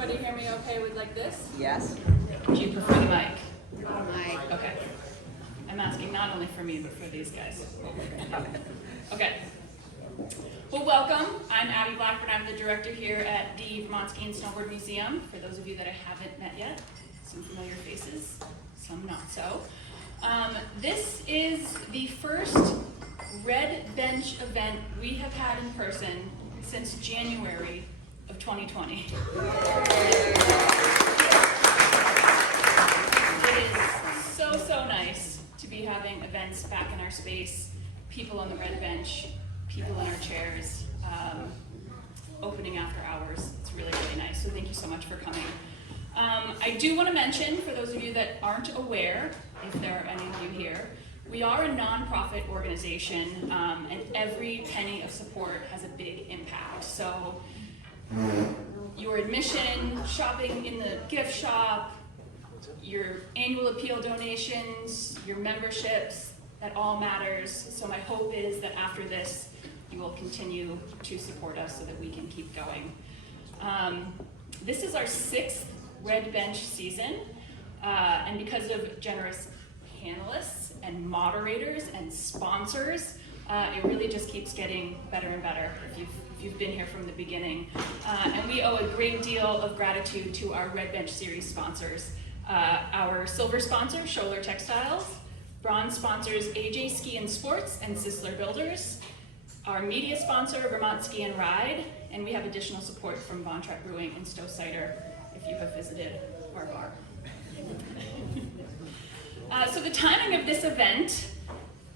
everybody hear me okay with like this? Yes. Do you prefer the mic? Mic. Okay. I'm asking not only for me, but for these guys. Okay. Well, welcome. I'm Abby Blackburn. I'm the director here at the Vermont Ski and Snowboard Museum. For those of you that I haven't met yet, some familiar faces, some not so. This is the first Red Bench event we have had in person since January of 2020. It is so nice to be having events back in our space, people on the Red Bench, people in our chairs, opening after hours. It's really nice, so thank you so much for coming. I do want to mention, for those of you that aren't aware, if there are any of you here, we are a nonprofit organization, and every penny of support has a big impact. So your admission, shopping in the gift shop, your annual appeal donations, your memberships, that all matters. So my hope is that after this, you will continue to support us so that we can keep going. This is our 6th Red Bench season, and because of generous panelists and moderators and sponsors, it really just keeps getting better and better if you've been here from the beginning. And we owe a great deal of gratitude to our Red Bench series sponsors. Our silver sponsor, Scholler Textiles, bronze sponsors, AJ Ski and Sports and Sisler Builders, our media sponsor, Vermont Ski and Ride, and we have additional support from Von Trapp Brewing and Stowe Cider if you have visited our bar. So the timing of this event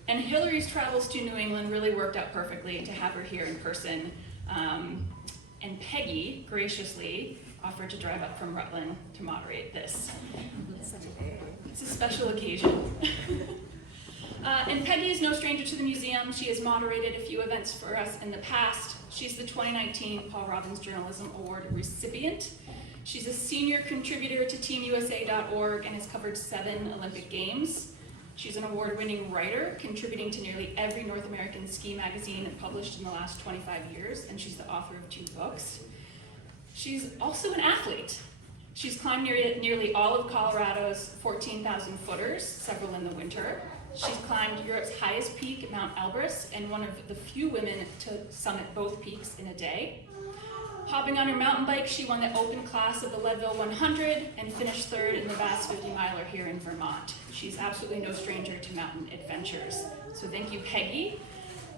and Hillary's travels to New England really worked out perfectly to have her here in person. And Peggy graciously offered to drive up from Rutland to moderate this. It's a special occasion. And Peggy is no stranger to the museum. She has moderated a few events for us in the past. She's the 2019 Paul Robbins Journalism Award recipient. She's a senior contributor to teamusa.org and has covered 7 Olympic Games. She's an award-winning writer, contributing to nearly every North American ski magazine published in the last 25 years, and she's the author of 2 books. She's also an athlete. She's climbed nearly all of Colorado's 14,000 footers, several in the winter. She's climbed Europe's highest peak, Mount Elbrus, and one of the few women to summit both peaks in a day. Hopping on her mountain bike, she won the open class of the Leadville 100 and finished 3rd in the Bass 50-miler here in Vermont. She's absolutely no stranger to mountain adventures. So thank you, Peggy.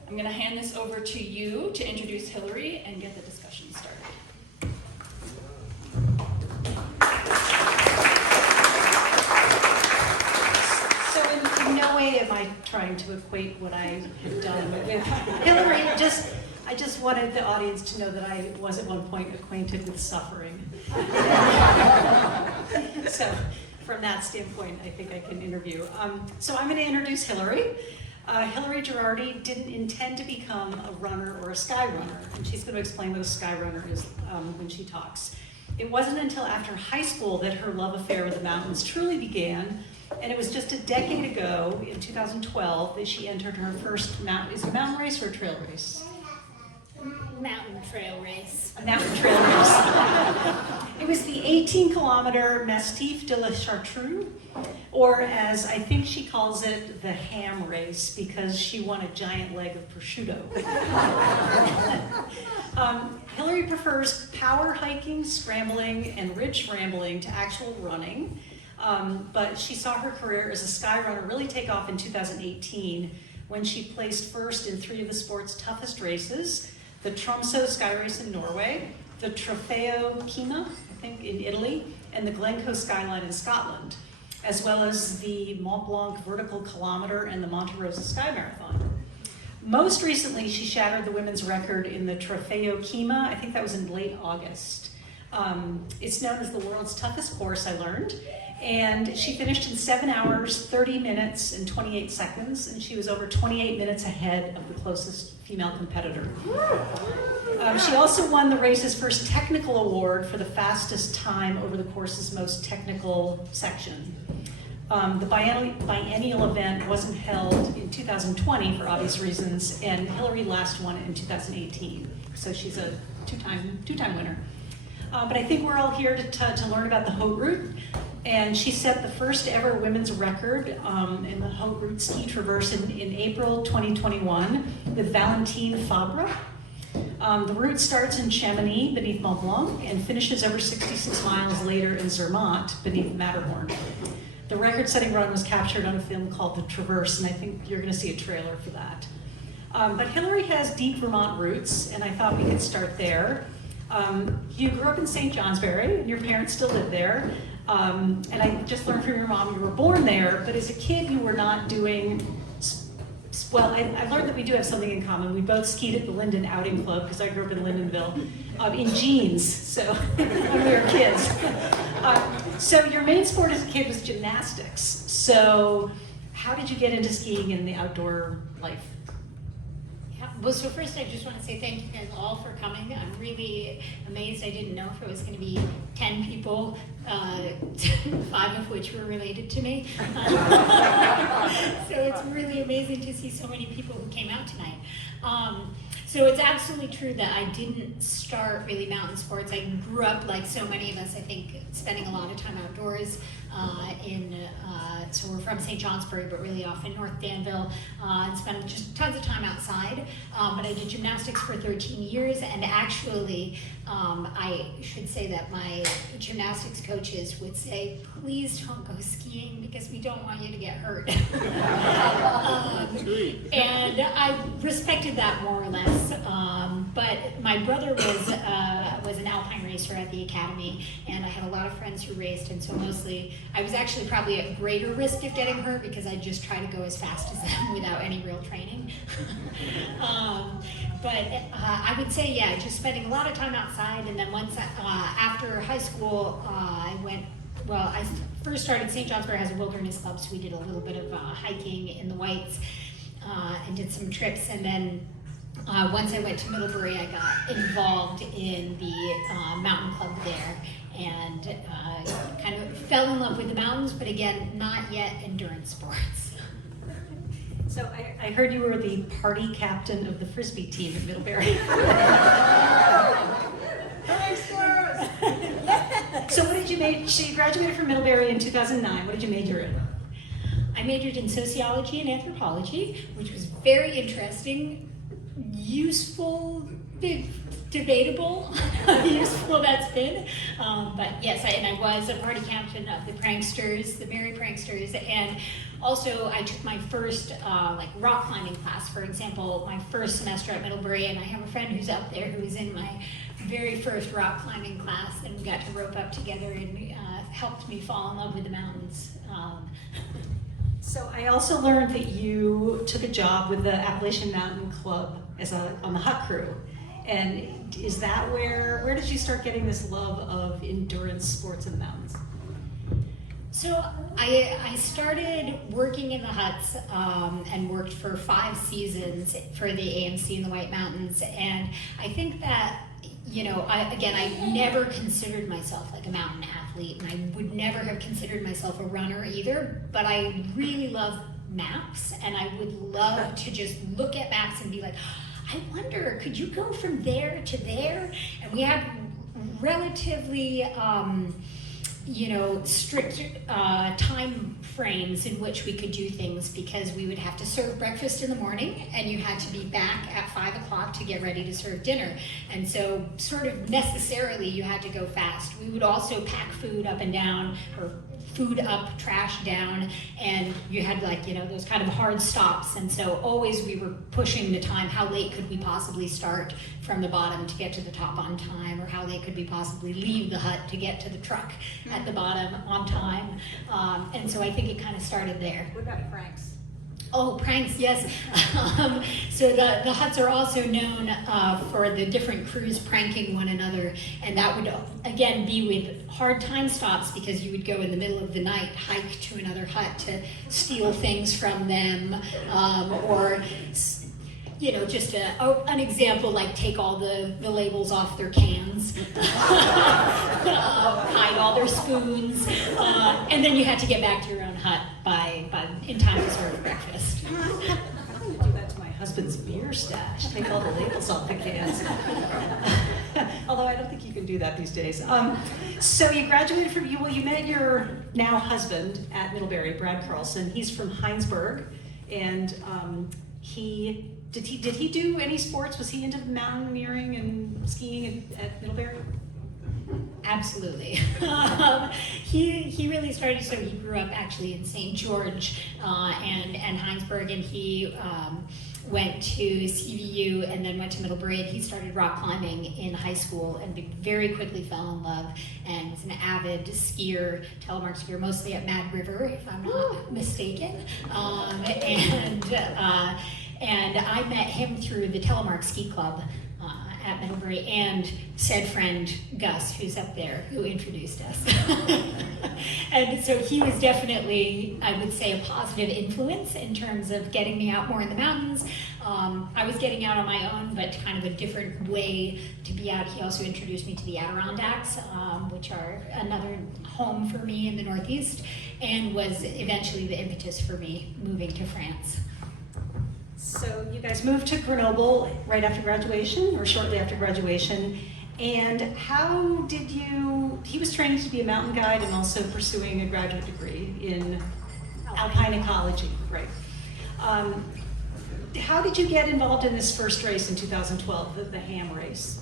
I'm going to hand this over to you to introduce Hillary and get the discussion started. So in no way am I trying to equate what I have done with Hillary. I just wanted the audience to know that I was at one point acquainted with suffering. So from that standpoint, I think I can interview. So I'm going to introduce Hillary. Hillary Girardi didn't intend to become a runner or a sky runner, and she's going to explain what a sky runner is when she talks. It wasn't until after high school that her love affair with the mountains truly began, and it was just a decade ago, in 2012, that she entered her first mountain race or a trail race? Mountain trail race. A mountain trail race. It was the 18-kilometer Massif de la Chartreuse, or as I think she calls it, the ham race, because she won a giant leg of prosciutto. Hillary prefers power hiking, scrambling, and ridge rambling to actual running, but she saw her career as a sky runner really take off in 2018 when she placed first in 3 of the sport's toughest races: the Tromsø Sky Race in Norway, the Trofeo Kima, I think, in Italy, and the Glencoe Skyline in Scotland, as well as the Mont Blanc Vertical Kilometer and the Monte Rosa Sky Marathon. Most recently, she shattered the women's record in the Trofeo Kima. I think that was in late August. It's known as the world's toughest course, I learned. And she finished in 7 hours, 30 minutes, and 28 seconds, and she was over 28 minutes ahead of the closest female competitor. She also won the race's first technical award for the fastest time over the course's most technical section. The biennial event wasn't held in 2020 for obvious reasons, and Hillary last won it in 2018. So she's a two-time winner. But I think we're all here to learn about the Haute Route. And she set the first ever women's record in the Haute Route ski traverse in April 2021 with Valentine Fabre. The route starts in Chamonix beneath Mont Blanc and finishes over 66 miles later in Zermatt beneath Matterhorn. The record-setting run was captured on a film called The Traverse, and I think you're going to see a trailer for that. But Hillary has deep Vermont roots, and I thought we could start there. You grew up in St. Johnsbury, and your parents still live there. And I just learned from your mom you were born there, but as a kid you were not doing, well, I learned that we do have something in common. We both skied at the Linden Outing Club, because I grew up in Lindenville, in jeans, so when we were kids. So your main sport as a kid was gymnastics. So how did you get into skiing and the outdoor life? Yeah, well, so first I just want to say thank you guys all for coming. I'm really amazed. I didn't know if it was going to be 10 people, 5 of which were related to me. So it's really amazing to see so many people who came out tonight. So it's absolutely true that I didn't start really mountain sports. I grew up, like so many of us, I think, spending a lot of time outdoors so we're from St. Johnsbury, but really off in North Danville, and spent just tons of time outside. But I did gymnastics for 13 years, and actually, I should say that my gymnastics coaches would say, please don't go skiing because we don't want you to get hurt. And I respected that more or less. But my brother was an alpine racer at the academy, and I had a lot of friends who raced, and so mostly I was actually probably at greater risk of getting hurt because I just try to go as fast as them without any real training. But I would say, yeah, just spending a lot of time outside, and then once after high school, I first started. St. Johnsbury has a wilderness club, so we did a little bit of hiking in the Whites and did some trips, and then once I went to Middlebury, I got involved in the mountain club there, and kind of fell in love with the mountains, but again, not yet endurance sports. So I heard you were the party captain of the Frisbee team at Middlebury. So what did you major? She graduated from Middlebury in 2009. What did you major in? I majored in sociology and anthropology, which was very interesting, useful, debatable, useful that's been. But yes, I was a party captain of the pranksters, the Merry Pranksters, and also I took my first rock climbing class, for example, my first semester at Middlebury, and I have a friend who's up there who was in my very first rock climbing class, and we got to rope up together, and helped me fall in love with the mountains. So I also learned that you took a job with the Appalachian Mountain Club on the hut crew. And is that where did you start getting this love of endurance sports in the mountains? So I started working in the huts and worked for 5 seasons for the AMC in the White Mountains. And I think that, I never considered myself like a mountain athlete, and I would never have considered myself a runner either, but I really love maps, and I would love to just look at maps and be like, I wonder, could you go from there to there? And we had relatively, strict time frames in which we could do things, because we would have to serve breakfast in the morning, and you had to be back at 5 o'clock to get ready to serve dinner. And so sort of necessarily you had to go fast. We would also pack food up and down, or food up, trash down, and you had those kind of hard stops. And so always we were pushing the time. How late could we possibly start from the bottom to get to the top on time, or how late could we possibly leave the hut to get to the truck at the bottom on time? And so I think it kind of started there. What about pranks? Oh, pranks, yes. So the huts are also known for the different crews pranking one another, and that would again be with hard time stops, because you would go in the middle of the night, hike to another hut to steal things from them, or just an example, like take all the labels off their cans, hide all their spoons, and then you had to get back to your own hut in time to serve breakfast. I'm going to do that to my husband's beer stash, take all the labels off the cans. Although I don't think you can do that these days. So you graduated from, you met your now husband at Middlebury, Brad Carlson. He's from Heinsberg, and did he do any sports? Was he into mountaineering and skiing at Middlebury? Absolutely. He really started, so he grew up actually in St. George and Heinsberg, and he went to CVU and then went to Middlebury, and he started rock climbing in high school and very quickly fell in love and was an avid skier, telemark skier, mostly at Mad River, if I'm not mistaken. And I met him through the Telemark Ski Club at Middlebury, and said friend Gus, who's up there, who introduced us. And so he was definitely, I would say, a positive influence in terms of getting me out more in the mountains. I was getting out on my own, but kind of a different way to be out. He also introduced me to the Adirondacks, which are another home for me in the Northeast, and was eventually the impetus for me moving to France. So you guys moved to Grenoble right after graduation, or shortly after graduation, and how did he was training to be a mountain guide and also pursuing a graduate degree in alpine ecology, right? How did you get involved in this first race in 2012, the Ham race?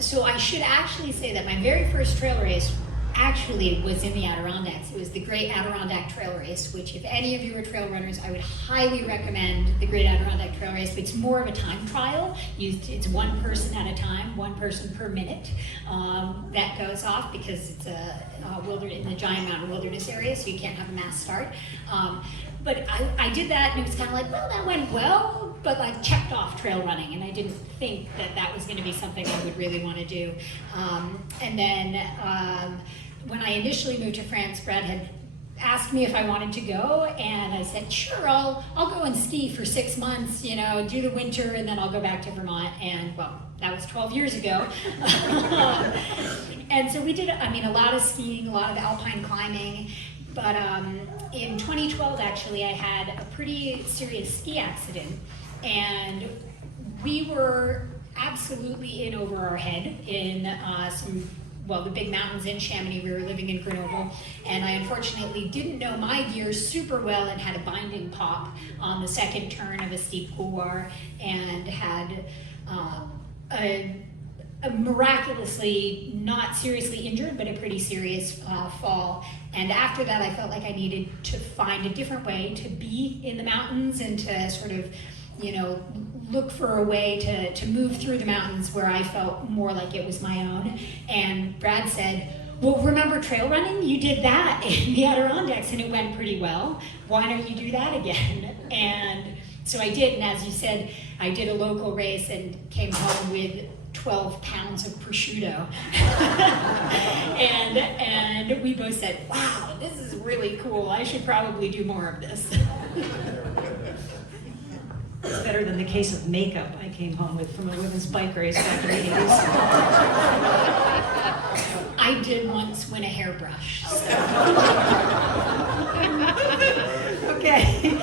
So I should actually say that my very first trail race actually was in the Adirondacks. It was the Great Adirondack Trail Race, which if any of you are trail runners, I would highly recommend the Great Adirondack Trail Race. It's more of a time trial. It's one person at a time, one person per minute that goes off, because it's in the Giant Mountain Wilderness area, so you can't have a mass start. But I did that, and it was kind of like, well, that went well, but like checked off trail running, and I didn't think that was going to be something I would really want to do. And then when I initially moved to France, Brad had asked me if I wanted to go, and I said, sure, I'll go and ski for 6 months, do the winter, and then I'll go back to Vermont. And well, that was 12 years ago. And so we did, a lot of skiing, a lot of alpine climbing. But in 2012, actually, I had a pretty serious ski accident, and we were absolutely in over our head in the big mountains in Chamonix. We were living in Grenoble, and I unfortunately didn't know my gear super well and had a binding pop on the second turn of a steep couloir, and had a miraculously not seriously injured, but a pretty serious fall. And after that, I felt like I needed to find a different way to be in the mountains and to sort of, look for a way to move through the mountains where I felt more like it was my own. And Brad said, well, remember trail running? You did that in the Adirondacks and it went pretty well. Why don't you do that again? And so I did, and as you said, I did a local race and came home with 12 pounds of prosciutto. and we both said, wow, this is really cool. I should probably do more of this. It's better than the case of makeup I came home with from a women's bike race back in the 80s. I did once win a hairbrush. So. Okay.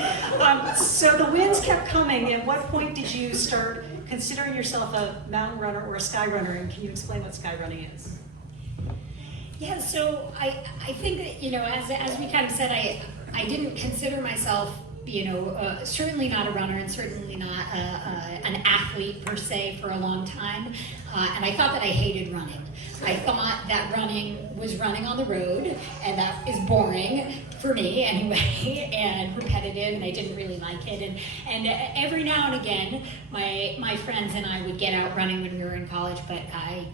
So the wins kept coming. At what point did you start considering yourself a mountain runner or a sky runner? And can you explain what sky running is? Yeah, so I think that, as we kind of said, I didn't consider myself, certainly not a runner and certainly not an athlete per se for a long time. And I thought that I hated running. I thought that running was running on the road, and that is boring for me anyway, and repetitive, and I didn't really like it. And every now and again, my friends and I would get out running when we were in college, but I,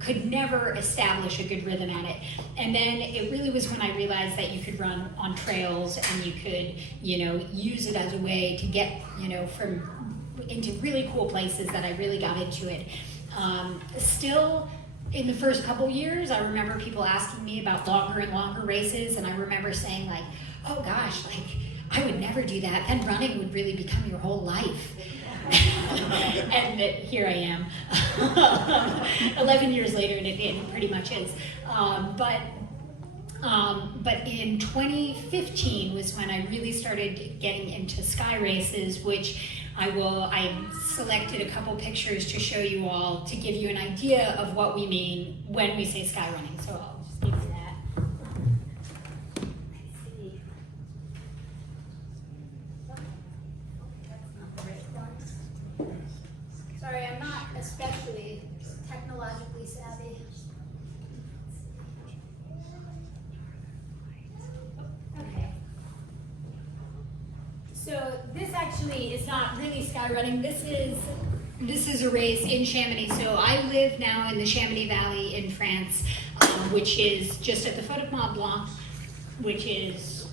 could never establish a good rhythm at it. And then it really was when I realized that you could run on trails and you could, use it as a way to get, into really cool places that I really got into it. Still, in the first couple years, I remember people asking me about longer and longer races, and I remember saying like, oh gosh, like, I would never do that. Then running would really become your whole life. And here I am, 11 years later, and it pretty much is. But in 2015 was when I really started getting into sky races, which I selected a couple pictures to show you all to give you an idea of what we mean when we say sky running. So I'll just give you that. Let's see. That's not the right one. Sorry, I'm not especially technologically savvy. Okay. So this actually is not really sky running. This is a race in Chamonix. So I live now in the Chamonix Valley in France, which is just at the foot of Mont Blanc, which is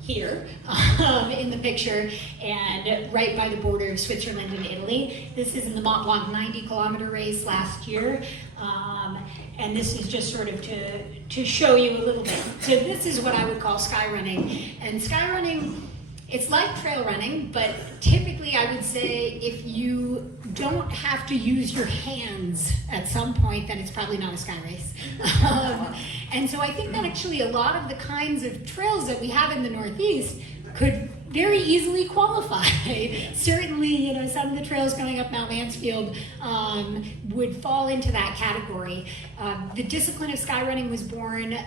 here in the picture, and right by the border of Switzerland and Italy. This is in the Mont Blanc 90-kilometer race last year. And this is just sort of to show you a little bit. So this is what I would call sky running. And sky running, it's like trail running, but typically I would say if you don't have to use your hands at some point, then it's probably not a sky race. And so I think that actually a lot of the kinds of trails that we have in the Northeast could very easily qualify. Certainly, some of the trails going up Mount Mansfield would fall into that category. The discipline of sky running was born,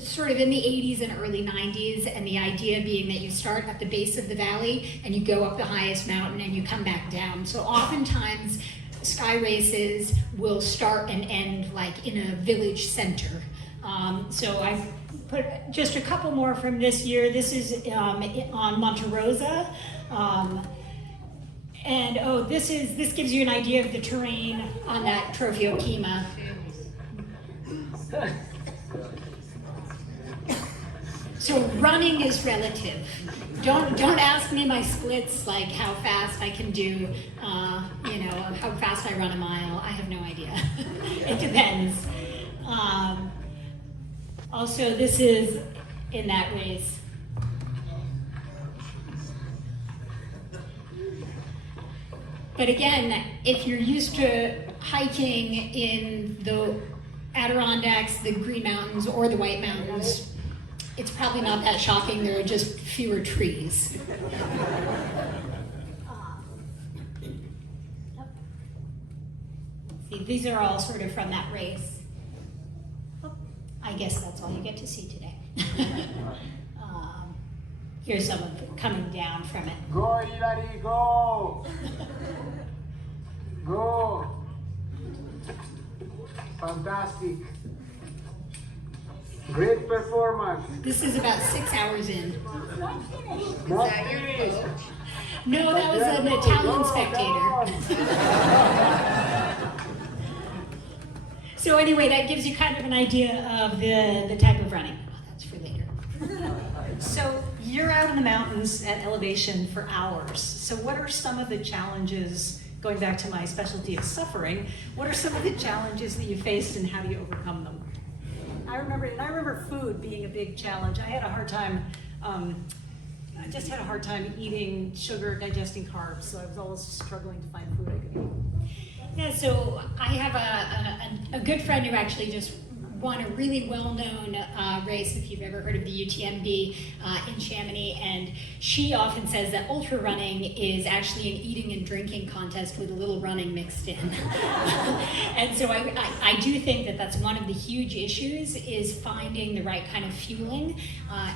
sort of in the 80s and early 90s, and the idea being that you start at the base of the valley and you go up the highest mountain and you come back down. So oftentimes sky races will start and end like in a village center. So I've put just a couple more from this year. This is on Monte Rosa. This gives you an idea of the terrain on that Trofeo Kima. So running is relative. Don't ask me my splits, like how fast I can do, how fast I run a mile. I have no idea. It depends. Also, this is in that race. But again, if you're used to hiking in the Adirondacks, the Green Mountains, or the White Mountains, it's probably not that shocking. There are just fewer trees. See, these are all sort of from that race. I guess that's all you get to see today. Here's some of it coming down from it. Go, Hillary, go! Go! Fantastic. Great performance. This is about 6 hours in. Not finished. No, that was an Italian spectator. So anyway, that gives you kind of an idea of the type of running. Oh, that's for later. So you're out in the mountains at elevation for hours. So what are some of the challenges, going back to my specialty of suffering, what are some of the challenges that you faced and how do you overcome them? I remember food being a big challenge. I had a hard time, eating sugar, digesting carbs, so I was always struggling to find food I could eat. Yeah, so I have a good friend who actually just won a really well-known race, if you've ever heard of the UTMB in Chamonix, and she often says that ultra running is actually an eating and drinking contest with a little running mixed in. And so I do think that that's one of the huge issues, is finding the right kind of fueling.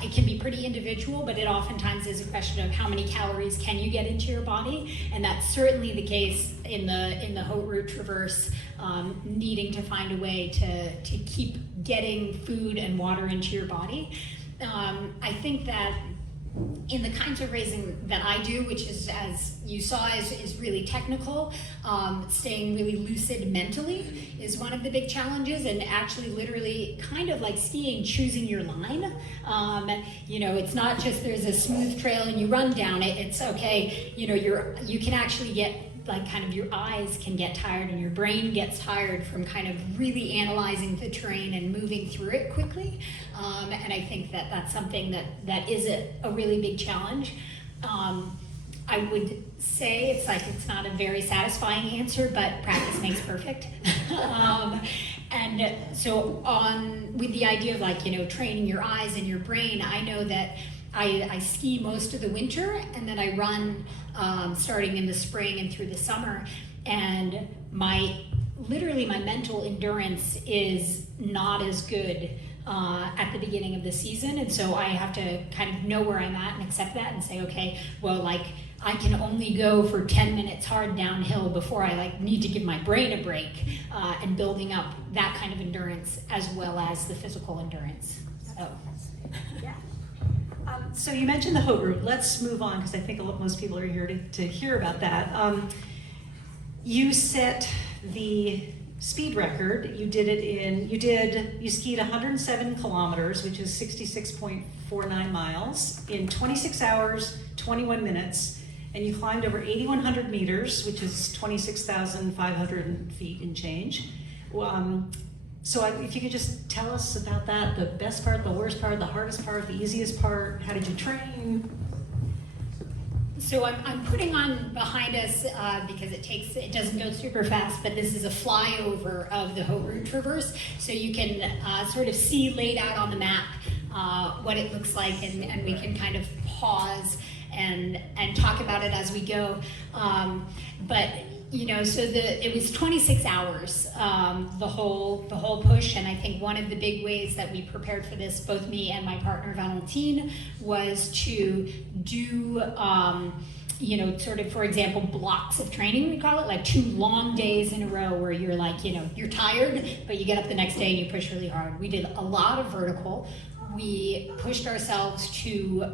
It can be pretty individual, but it oftentimes is a question of how many calories can you get into your body, and that's certainly the case in the Haute Route Traverse, needing to find a way to keep getting food and water into your body. I think that in the kinds of racing that I do, which is, as you saw, is really technical, staying really lucid mentally is one of the big challenges, and actually literally kind of like skiing, choosing your line. It's not just there's a smooth trail and you run down it. It's okay, you can actually get like kind of your eyes can get tired and your brain gets tired from kind of really analyzing the terrain and moving through it quickly. And I think that that's something that is a really big challenge. I would say it's not a very satisfying answer, but practice makes perfect. And so with the idea of like, training your eyes and your brain, I know that I ski most of the winter, and then I run starting in the spring and through the summer. And literally my mental endurance is not as good at the beginning of the season. And so I have to kind of know where I'm at and accept that and say, okay, well, like I can only go for 10 minutes hard downhill before I need to give my brain a break, and building up that kind of endurance as well as the physical endurance. So. Yeah. So you mentioned the Haute Route. Let's move on because I think most people are here to hear about that. You set the speed record. You skied 107 kilometers, which is 66.49 miles, in 26 hours, 21 minutes, and you climbed over 8,100 meters, which is 26,500 feet and change. So if you could just tell us about that, the best part, the worst part, the hardest part, the easiest part, how did you train? So I'm putting on behind us, because it doesn't go super fast, but this is a flyover of the Haute Route Traverse, so you can sort of see laid out on the map what it looks like, and we can kind of pause and talk about it as we go. But so it was 26 hours, the whole push, and I think one of the big ways that we prepared for this, both me and my partner Valentine, was to do, sort of, for example, blocks of training, we call it, like 2 long days in a row where you're like, you're tired, but you get up the next day and you push really hard. We did a lot of vertical. We pushed ourselves to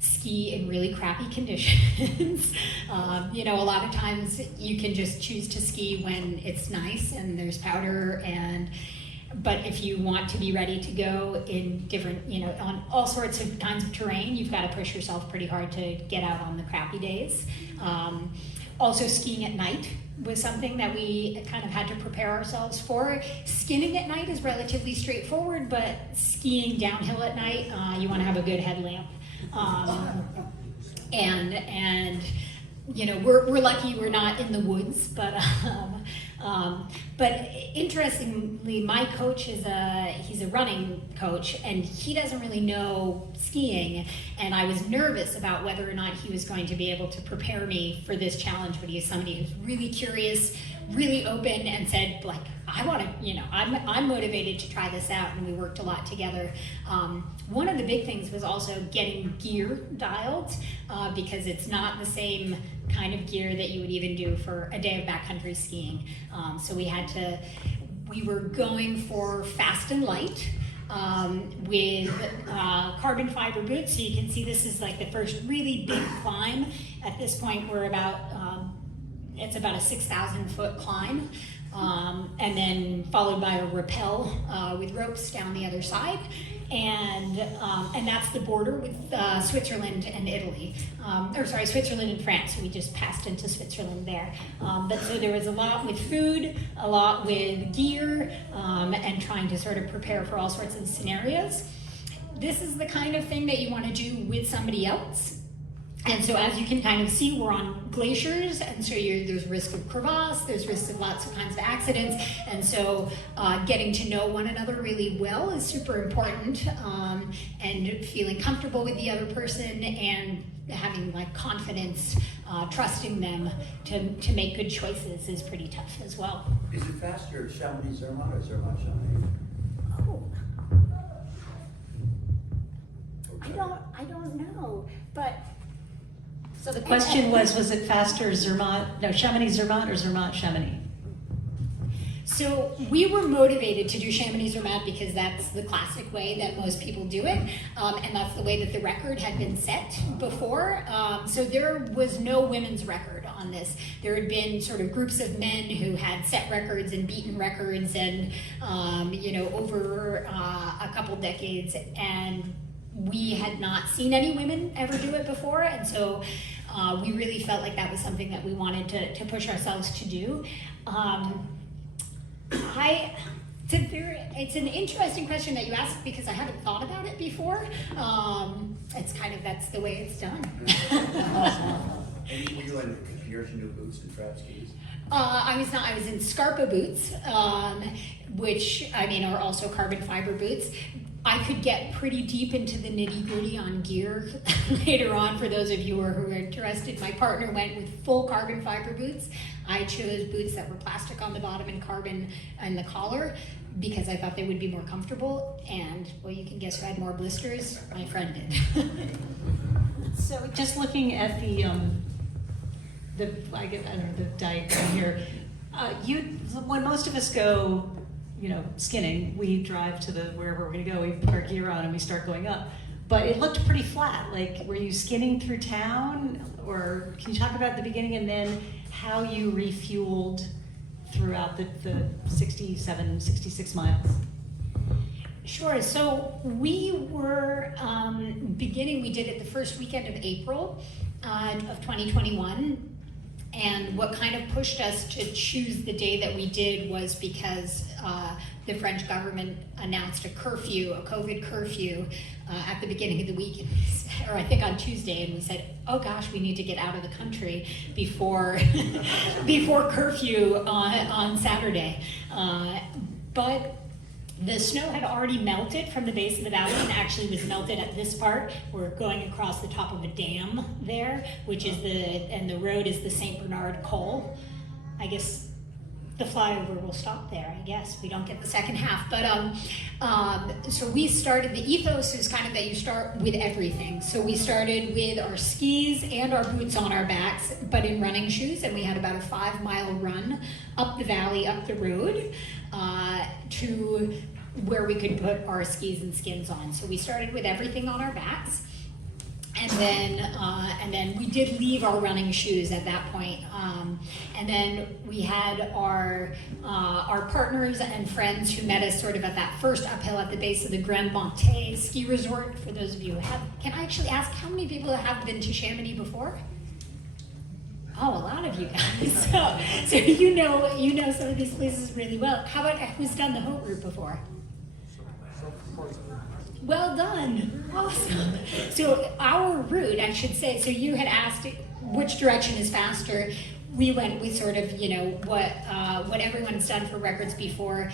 ski in really crappy conditions. A lot of times you can just choose to ski when it's nice and there's powder, but if you want to be ready to go in different, on all sorts of kinds of terrain, you've got to push yourself pretty hard to get out on the crappy days. Also, skiing at night was something that we kind of had to prepare ourselves for. Skinning at night is relatively straightforward, but skiing downhill at night, you want to have a good headlamp. We're lucky we're not in the woods, but interestingly, my coach he's a running coach, and he doesn't really know skiing, and I was nervous about whether or not he was going to be able to prepare me for this challenge, but he's somebody who's really curious, really open, and said, like, I want to, I'm motivated to try this out, and we worked a lot together. One of the big things was also getting gear dialed, because it's not the same kind of gear that you would even do for a day of backcountry skiing. So we were going for fast and light, with carbon fiber boots. So you can see this is like the first really big climb. At this point, we're it's about a 6,000 foot climb. And then followed by a rappel with ropes down the other side, and that's the border with Switzerland and Italy, Switzerland and France. So we just passed into Switzerland there. But so there was a lot with food, a lot with gear, and trying to sort of prepare for all sorts of scenarios. This is the kind of thing that you want to do with somebody else. And so as you can kind of see, we're on glaciers, and so there's risk of crevasse, there's risk of lots of kinds of accidents, and so getting to know one another really well is super important, and feeling comfortable with the other person and having confidence, trusting them to make good choices is pretty tough as well. Is it faster Chamonix Zermatt or Zermatt Chamonix? Oh. I don't know, but. So the question was it faster Chamonix Zermatt or Zermatt Chamonix? So we were motivated to do Chamonix Zermatt because that's the classic way that most people do it, and that's the way that the record had been set before. So there was no women's record on this. There had been sort of groups of men who had set records and beaten records, and over a couple decades, and we had not seen any women ever do it before, and so we really felt like that was something that we wanted to push ourselves to do. It's an interesting question that you asked because I haven't thought about it before. It's kind of, that's the way it's done. And were you in comparison to boots and trap skis? I was in Scarpa boots, which I mean are also carbon fiber boots. I could get pretty deep into the nitty gritty on gear later on for those of you who are interested. My partner went with full carbon fiber boots. I chose boots that were plastic on the bottom and carbon in the collar because I thought they would be more comfortable. And well, you can guess who had more blisters? My friend did. So just looking at the diagram here, when most of us go, skinning, we drive to wherever we're gonna go, we put our gear on and we start going up. But it looked pretty flat. Like, were you skinning through town? Or can you talk about the beginning and then how you refueled throughout the 67, 66 miles? Sure. So we were beginning, we did it the first weekend of April of 2021. And what kind of pushed us to choose the day that we did was because the French government announced a COVID curfew at the beginning of the week, or I think on Tuesday, and we said, oh gosh, we need to get out of the country before curfew on Saturday. But the snow had already melted from the base of the valley and actually was melted at this part. We're going across the top of a dam there, which is and the road is the St. Bernard Col. I guess the flyover will stop there, I guess. We don't get the second half. But so we started, the ethos is kind of that you start with everything. So we started with our skis and our boots on our backs, but in running shoes. And we had about a 5-mile run up the valley, up the road, to where we could put our skis and skins on. So we started with everything on our backs. And then we did leave our running shoes at that point. And then we had our partners and friends who met us sort of at that first uphill at the base of the Vermonter ski resort. For those of you who have, can I actually ask how many people have been to Chamonix before? Oh, a lot of you guys. So you know some of these places really well. How about who's done the Haute Route before? Well done. Awesome. So our route, I should say, so you had asked which direction is faster. We went with sort of, what everyone's done for records before.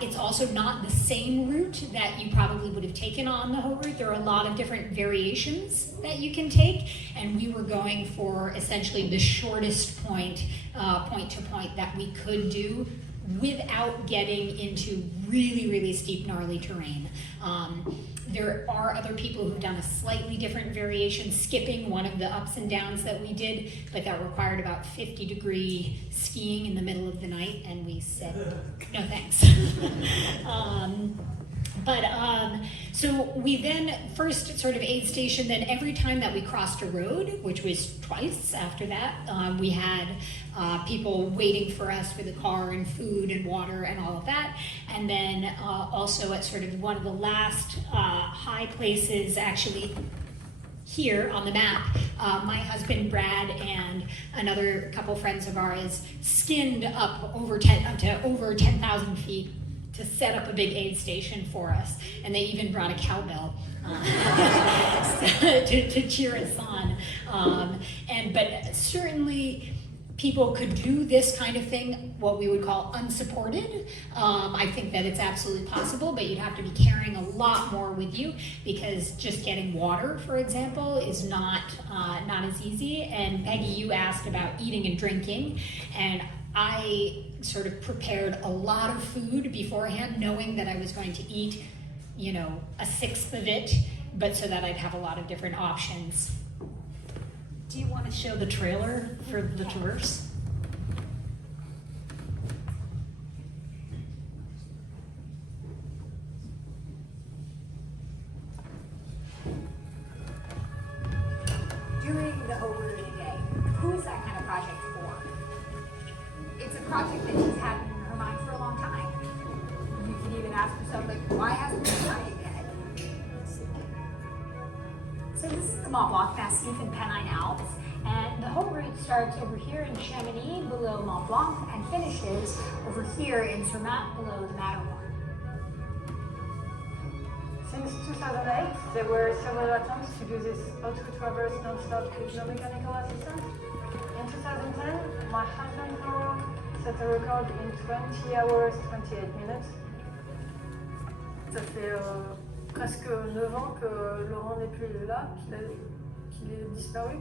It's also not the same route that you probably would have taken on the Haute Route. There are a lot of different variations that you can take, and we were going for essentially the shortest point to point that we could do without getting into really, really steep, gnarly terrain. There are other people who've done a slightly different variation, skipping one of the ups and downs that we did, but that required about 50-degree skiing in the middle of the night, and we said, no thanks. So we then first sort of aid station, then every time that we crossed a road, which was twice after that, we had people waiting for us with a car and food and water and all of that. And then also at sort of one of the last high places, actually here on the map, my husband Brad and another couple friends of ours skinned up to over 10,000 feet to set up a big aid station for us, and they even brought a cowbell to cheer us on. But certainly people could do this kind of thing, what we would call unsupported. I think that it's absolutely possible, but you'd have to be carrying a lot more with you because just getting water, for example, is not as easy. And Peggy, you asked about eating and drinking, and I sort of prepared a lot of food beforehand, knowing that I was going to eat, a sixth of it, but so that I'd have a lot of different options. Do you want to show the trailer for the traverse? During the Haute Route day, who is that kind of project for? It's a project that she's had in her mind for a long time. You can even ask yourself, why hasn't it done it yet? So this is the Mont Blanc Massif in Pennine Alps, And the Haute Route starts over here in Chamonix below Mont Blanc and finishes over here in Zermatt below the Matterhorn. Since 2008, there were several attempts to do this Haute Route traverse non-stop with no mechanical assistance. In 2010, my husband Laurent set a record in 20 hours, 28 minutes. Ça fait presque 9 ans que Laurent n'est plus là, qu'il est disparu.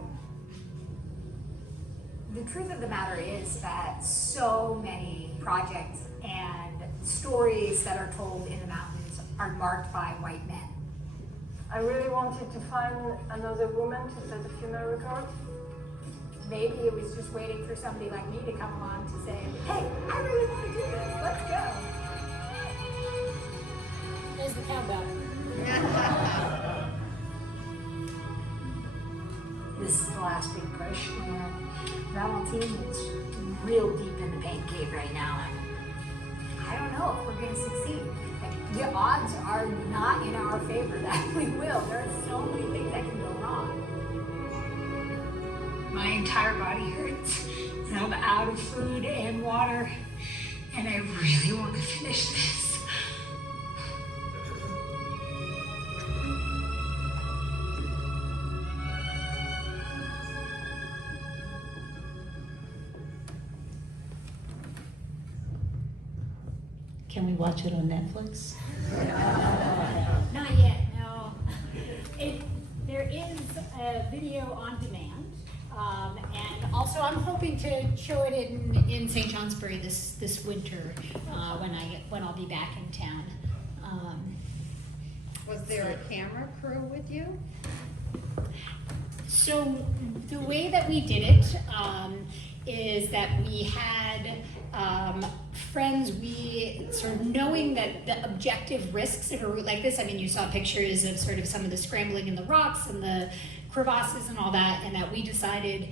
The truth of the matter is that so many projects and stories that are told in the mountains are marked by white men. I really wanted to find another woman to set a female record. Maybe it was just waiting for somebody like me to come along to say, hey, I really want to do this, let's go. There's the countdown. This is the last big push, and Valentine is real deep in the pain cave right now. I don't know if we're going to succeed. The odds are not in our favor that we will. There are so many things that can go wrong. My entire body hurts, and I'm out of food and water, and I really want to finish this. Can we watch it on Netflix? Not yet, no. There is a video on demand, and also I'm hoping to show it in St. Johnsbury this winter when I'll be back in town. Was there a camera crew with you? So the way that we did it is that we had friends, we sort of knowing that the objective risks of a route like this, I mean, you saw pictures of sort of some of the scrambling in the rocks and the crevasses and all that, and that we decided,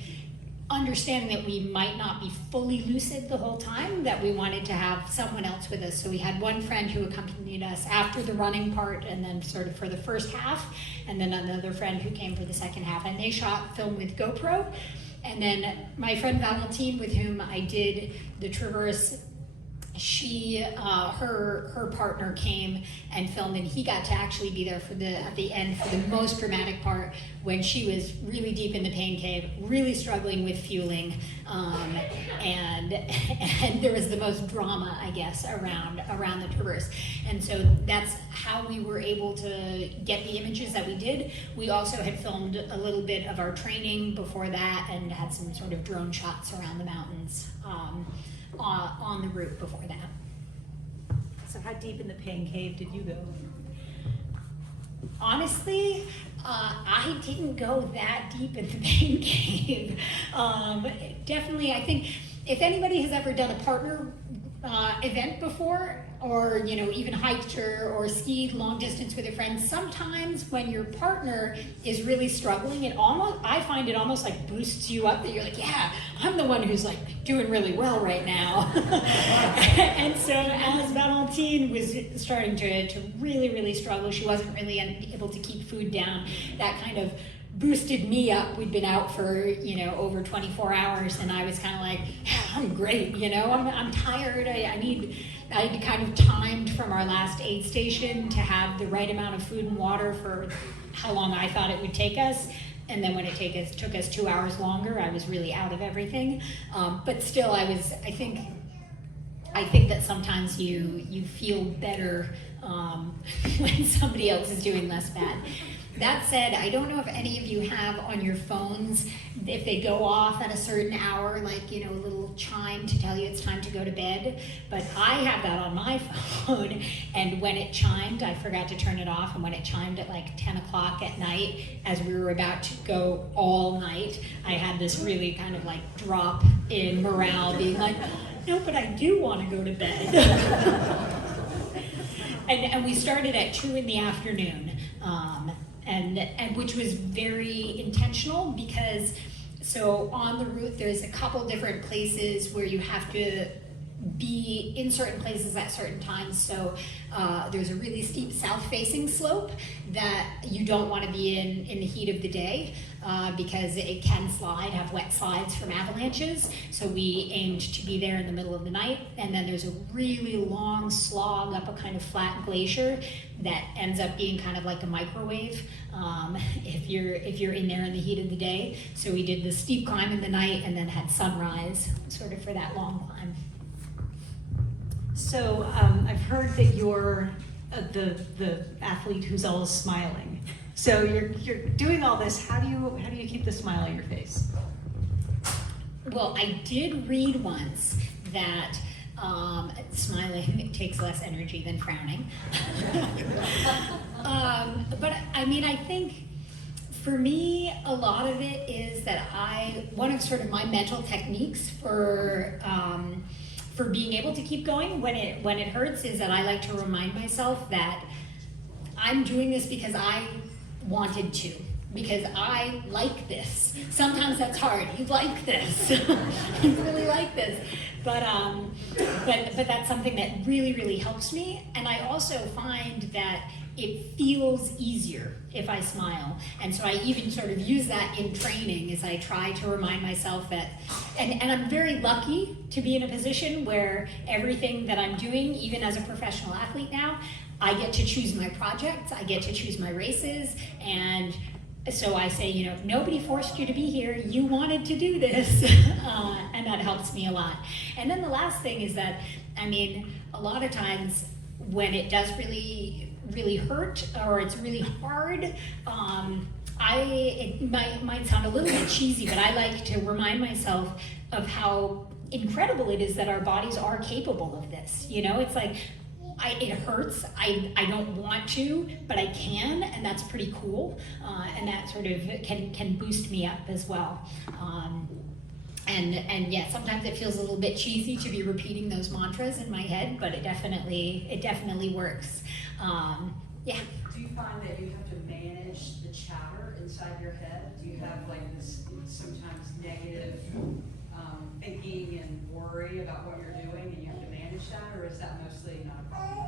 understanding that we might not be fully lucid the whole time, that we wanted to have someone else with us. So we had one friend who accompanied us after the running part and then sort of for the first half, and then another friend who came for the second half, and they shot film with GoPro. And then my friend Valentine, with whom I did the traverse, her partner came and filmed, and he got to actually be there at the end for the most dramatic part, when she was really deep in the pain cave, really struggling with fueling, and there was the most drama, I guess, around the traverse. And so that's how we were able to get the images that we did. We also had filmed a little bit of our training before that, and had some sort of drone shots around the mountains on the route before that. So how deep in the pain cave did you go? Honestly, I didn't go that deep in the pain cave. Definitely, I think if anybody has ever done a partner event before, or even hiked or skied long distance with a friend, sometimes when your partner is really struggling, I find it almost like boosts you up, that you're like, yeah, I'm the one who's like doing really well right now. And so as Valentine was starting to really, really struggle, she wasn't really able to keep food down, that kind of boosted me up. We'd been out for over 24 hours, and I was kind of like, yeah, I'm great, I'm tired, I'd kind of timed from our last aid station to have the right amount of food and water for how long I thought it would take us. And then when it took us 2 hours longer, I was really out of everything. But still, I think that sometimes you feel better when somebody else is doing less bad. That said, I don't know if any of you have on your phones, if they go off at a certain hour, like, a little chime to tell you it's time to go to bed, but I have that on my phone, and when it chimed, I forgot to turn it off, and when it chimed at like 10 o'clock at night, as we were about to go all night, I had this really kind of like drop in morale, being like, no, but I do want to go to bed. And we started at 2 in the afternoon. And which was very intentional, because so on the route there's a couple different places where you have to be in certain places at certain times. So there's a really steep south-facing slope that you don't want to be in the heat of the day because it can have wet slides from avalanches. So we aimed to be there in the middle of the night. And then there's a really long slog up a kind of flat glacier that ends up being kind of like a microwave if you're in there in the heat of the day. So we did the steep climb in the night and then had sunrise sort of for that long climb. So I've heard that you're the athlete who's always smiling. So you're doing all this. How do you keep the smile on your face? Well, I did read once that smiling takes less energy than frowning. But I mean, I think for me, a lot of it is that one of sort of my mental techniques for being able to keep going when it hurts is that I like to remind myself that I'm doing this because I wanted to, because I like this. Sometimes that's hard. You like this. You really like this. But that's something that really, really helps me. And I also find that it feels easier if I smile. And so I even sort of use that in training as I try to remind myself that, and I'm very lucky to be in a position where everything that I'm doing, even as a professional athlete now, I get to choose my projects, I get to choose my races, and so I say, you know, nobody forced you to be here, you wanted to do this, and that helps me a lot. And then the last thing is that, I mean, a lot of times when it does really hurt or it's really hard, it might sound a little bit cheesy, but I like to remind myself of how incredible it is that our bodies are capable of this. You know, it's like, it hurts, I don't want to, but I can, and that's pretty cool, and that sort of can boost me up as well. And yeah, sometimes it feels a little bit cheesy to be repeating those mantras in my head, but it definitely works. Yeah. Do you find that you have to manage the chatter inside your head? Do you have like this sometimes negative thinking and worry about what you're doing, and you have to manage that, or is that mostly not a problem?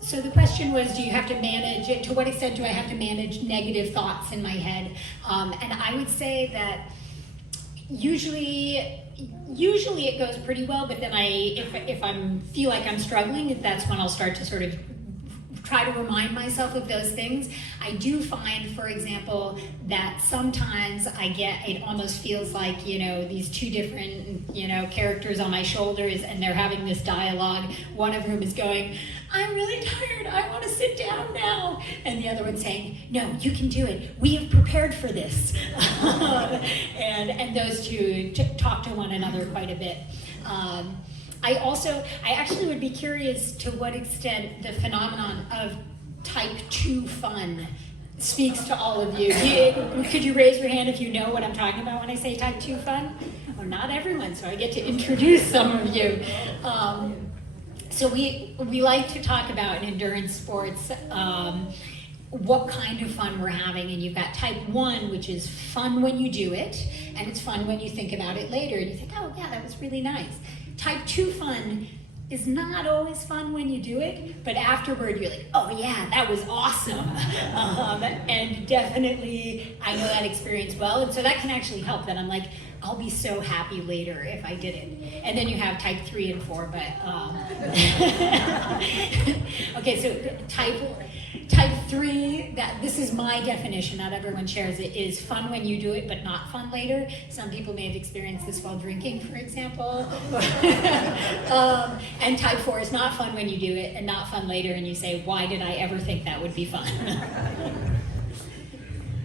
So the question was, do you have to manage it? To what extent do I have to manage negative thoughts in my head? And I would say that usually it goes pretty well, but then if I feel like I'm struggling, that's when I'll start to sort of try to remind myself of those things. I do find, for example, that sometimes it almost feels like, you know, these two different, you know, characters on my shoulders, and they're having this dialogue. One of whom is going, I'm really tired, I want to sit down now. And the other one's saying, no, you can do it. We have prepared for this. and those two talk to one another quite a bit. I actually would be curious to what extent the phenomenon of type 2 fun speaks to all of you. Could you raise your hand if you know what I'm talking about when I say type 2 fun? Well, not everyone, so I get to introduce some of you. So we like to talk about in endurance sports what kind of fun we're having, and you've got type 1, which is fun when you do it, and it's fun when you think about it later, and you think, oh yeah, that was really nice. Type 2 fun is not always fun when you do it, but afterward you're like, oh yeah, that was awesome. And definitely I know that experience well, and so that can actually help, that I'm like, I'll be so happy later if I did it. And then you have type 3 and 4, but okay, so type 3, this is my definition, not everyone shares it, is fun when you do it but not fun later. Some people may have experienced this while drinking, for example. And type 4 is not fun when you do it and not fun later, and you say, why did I ever think that would be fun?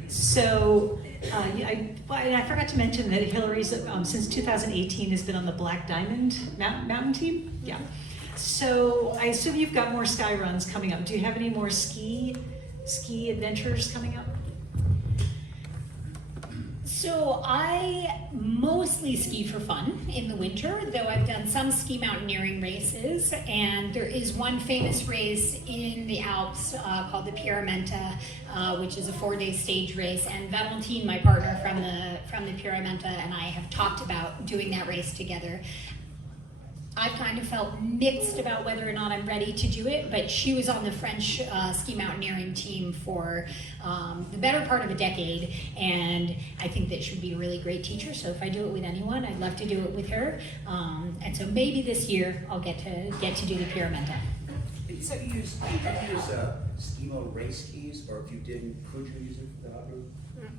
So, I forgot to mention that Hillary's, since 2018, has been on the Black Diamond mountain team. Yeah. So I assume you've got more sky runs coming up. Do you have any more ski adventures coming up? So I mostly ski for fun in the winter, though I've done some ski mountaineering races, and there is one famous race in the Alps called the pre-eminent, which is a 4-day stage race, and Valentine, my partner from the pre-eminent, and I have talked about doing that race together. I've kind of felt mixed about whether or not I'm ready to do it, but she was on the French ski mountaineering team for the better part of a decade, and I think that she would be a really great teacher, so if I do it with anyone, I'd love to do it with her. And so maybe this year I'll get to do the pre-eminent. Did you use Skimo race skis, or if you didn't, could you use it for the Haute Route?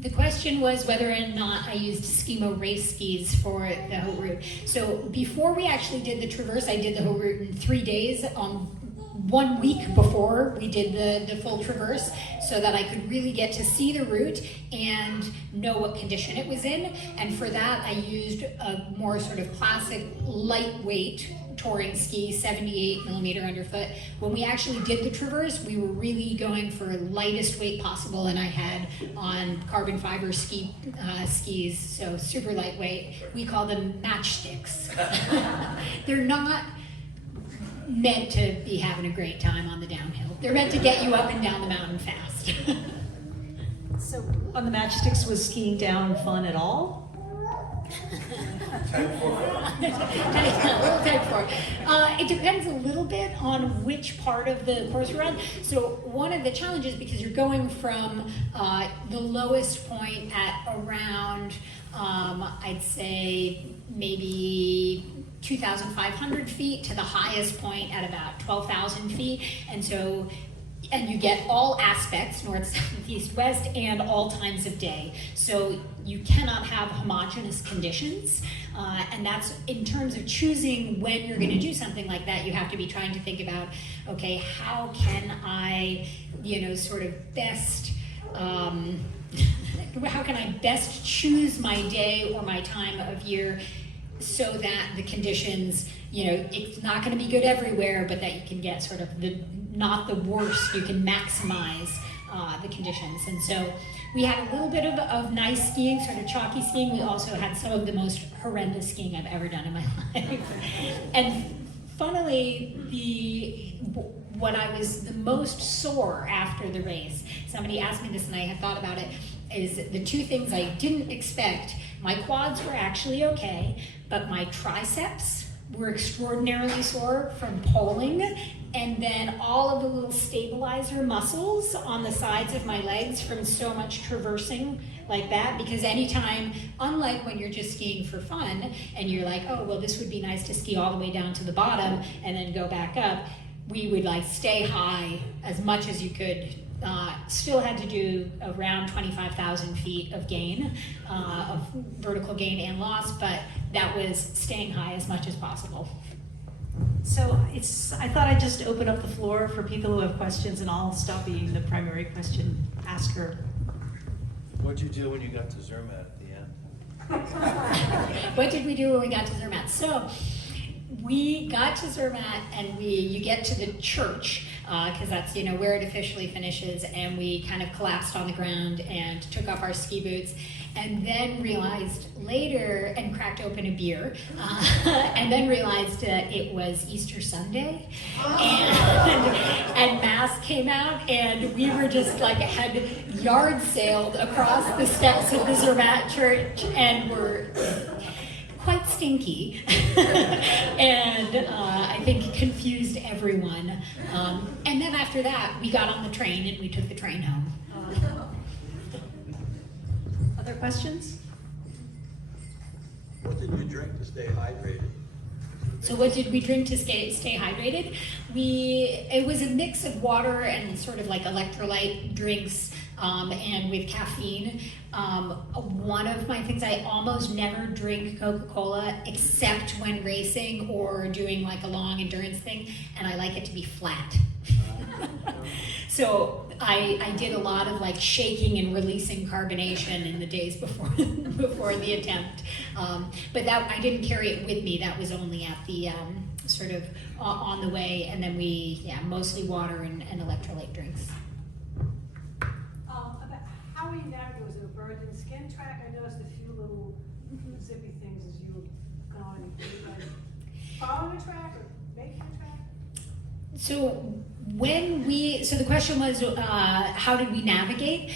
The question was whether or not I used Skimo race skis for the Haute Route. So before we actually did the Traverse, I did the Haute Route in 3 days, 1 week before we did the full Traverse, so that I could really get to see the route and know what condition it was in. And for that, I used a more sort of classic lightweight touring ski, 78 millimeter underfoot. When we actually did the Traverse, we were really going for lightest weight possible, and I had on carbon fiber skis, so super lightweight. We call them matchsticks. They're not meant to be having a great time on the downhill. They're meant to get you up and down the mountain fast. So on the matchsticks, was skiing down fun at all? Type 4. Type 4. It depends a little bit on which part of the course you're on. So one of the challenges, because you're going from the lowest point at around, I'd say maybe 2,500 feet to the highest point at about 12,000 feet. And you get all aspects, north, south, east, west, and all times of day. So you cannot have homogeneous conditions. And that's, in terms of choosing when you're gonna do something like that, you have to be trying to think about, okay, how can I, sort of best, how can I best choose my day or my time of year so that the conditions, it's not going to be good everywhere, but that you can get sort of not the worst, you can maximize the conditions. And so we had a little bit of nice skiing, sort of chalky skiing. We also had some of the most horrendous skiing I've ever done in my life. And funnily, what I was the most sore after the race, somebody asked me this and I had thought about it, is the two things I didn't expect. My quads were actually okay, but my triceps were extraordinarily sore from poling, and then all of the little stabilizer muscles on the sides of my legs from so much traversing like that, because anytime, unlike when you're just skiing for fun, and you're like, oh, well, this would be nice to ski all the way down to the bottom and then go back up, we would stay high as much as you could. Still had to do around 25,000 feet of gain, of vertical gain and loss, but that was staying high as much as possible. So I thought I'd just open up the floor for people who have questions, and I'll stop being the primary question asker. What'd you do when you got to Zermatt at the end? What did we do when we got to Zermatt? So we got to Zermatt, and you get to the church, because that's where it officially finishes, and we kind of collapsed on the ground and took off our ski boots, and then realized later, and cracked open a beer, and then realized it was Easter Sunday, and Mass came out, and we were just had yard sailed across the steps of the Zermatt church, and were quite stinky, and I think confused everyone. And then after that, we got on the train and we took the train home. Other questions? What did you drink to stay hydrated? So what did we drink to stay hydrated? It was a mix of water and sort of electrolyte drinks, and with caffeine. One of my things, I almost never drink Coca-Cola except when racing or doing a long endurance thing, and I like it to be flat. So I did a lot of shaking and releasing carbonation in the days before the attempt. But that I didn't carry it with me. That was only at the sort of on the way, and then mostly water and electrolyte drinks. How were you navigating? Was it a bird and skin track? I noticed a few little zippy things as you were going. Were you following a track or making a track? So the question was, how did we navigate?